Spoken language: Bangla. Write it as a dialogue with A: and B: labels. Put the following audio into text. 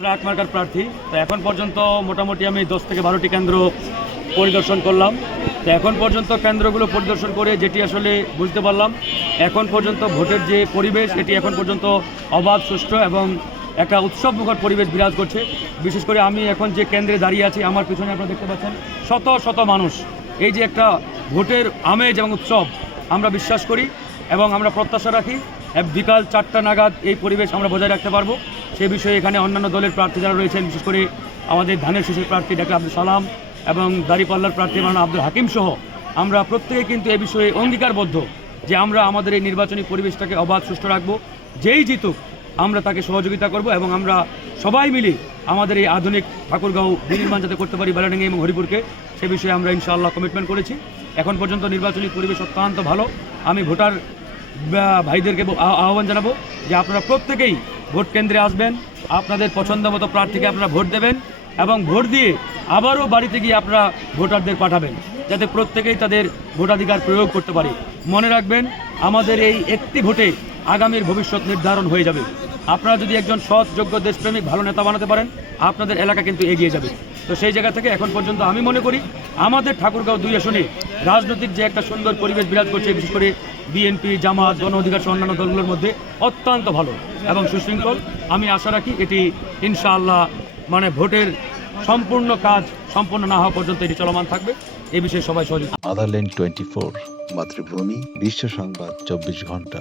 A: ট্রাক মার্কার প্রার্থী। তো এখন পর্যন্ত মোটামুটি আমি দশ থেকে বারোটি কেন্দ্র পরিদর্শন করলাম। তো এখন পর্যন্ত কেন্দ্রগুলো পরিদর্শন করে যেটি আসলে বুঝতে পারলাম, এখন পর্যন্ত ভোটের যে পরিবেশ, এটি এখন পর্যন্ত অবাধ, সুষ্ঠু এবং একটা উৎসবমুখর পরিবেশ বিরাজ করছে। বিশেষ করে আমি এখন যে কেন্দ্রে দাঁড়িয়ে আছি, আমার পিছনে আপনারা দেখতে পাচ্ছেন, শত শত মানুষ। এই যে একটা ভোটের আমেজ এবং উৎসব, আমরা বিশ্বাস করি এবং আমরা প্রত্যাশা রাখি। বিকাল চারটা নাগাদ এই পরিবেশ আমরা বজায় রাখতে পারব। সে বিষয়ে এখানে অন্যান্য দলের প্রার্থী যারা রয়েছেন, বিশেষ করে আমাদের ধানের শীষের প্রার্থী ডাক্তার আব্দুল সালাম এবং দাঁড়িপাল্লার প্রার্থী মানা আব্দুল হাকিম সহ আমরা প্রত্যেকে কিন্তু এ বিষয়ে অঙ্গীকারবদ্ধ যে আমরা আমাদের এই নির্বাচনী পরিবেশটাকে অবাধ সুস্থ রাখব। যেই জিতুক, আমরা তাকে সহযোগিতা করব এবং আমরা সবাই মিলে আমাদের এই আধুনিক ঠাকুরগাঁও বিনির্মাণ যাতে করতে পারি বেলাডাঙ্গি এবং হরিপুরকে, সে বিষয়ে আমরা ইনশাআল্লাহ কমিটমেন্ট করেছি। এখন পর্যন্ত নির্বাচনী পরিবেশ অত্যন্ত ভালো। আমি ভোটার ভাইদেরকে আহ- আহ্বান জানাব যে আপনারা প্রত্যেকেই ভোট কেন্দ্রে আসবেন, আপনাদের পছন্দ মতো প্রার্থীকে আপনারা ভোট দেবেন এবং ভোট দিয়ে আবারও বাড়িতে গিয়ে আপনারা ভোটারদের পাঠাবেন, যাতে প্রত্যেকেই তাদের ভোটাধিকার প্রয়োগ করতে পারে। মনে রাখবেন, আমাদের এই একটি ভোটে আগামীর ভবিষ্যৎ নির্ধারণ হয়ে যাবে। আপনারা যদি একজন সৎ, যোগ্য, দেশপ্রেমিক, ভালো নেতা বানাতে পারেন, আপনাদের এলাকা কিন্তু এগিয়ে যাবে। তো সেই জায়গা থেকে এখন পর্যন্ত আমি মনে করি আমাদের ঠাকুরগাঁও দুই আসনে রাজনৈতিক যে একটা সুন্দর পরিবেশ বিরাজ করছে, বিশেষ করে বিএনপি, জামাত, গণ অধিকার অন্যান্য দলগুলোর মধ্যে অত্যন্ত ভালো এবং সুশৃঙ্খল। আমি আশা রাখি এটি ইনশাআল্লাহ মানে ভোটের সম্পূর্ণ কাজ সম্পূর্ণ না হওয়া পর্যন্ত এটি চলমান থাকবে। এ বিষয়ে সবাই সহযোগিতা
B: আদারল্যান্ড টোয়েন্টি ফোর, মাতৃভূমি, বিশ্ব সংবাদ, চব্বিশ ঘণ্টা।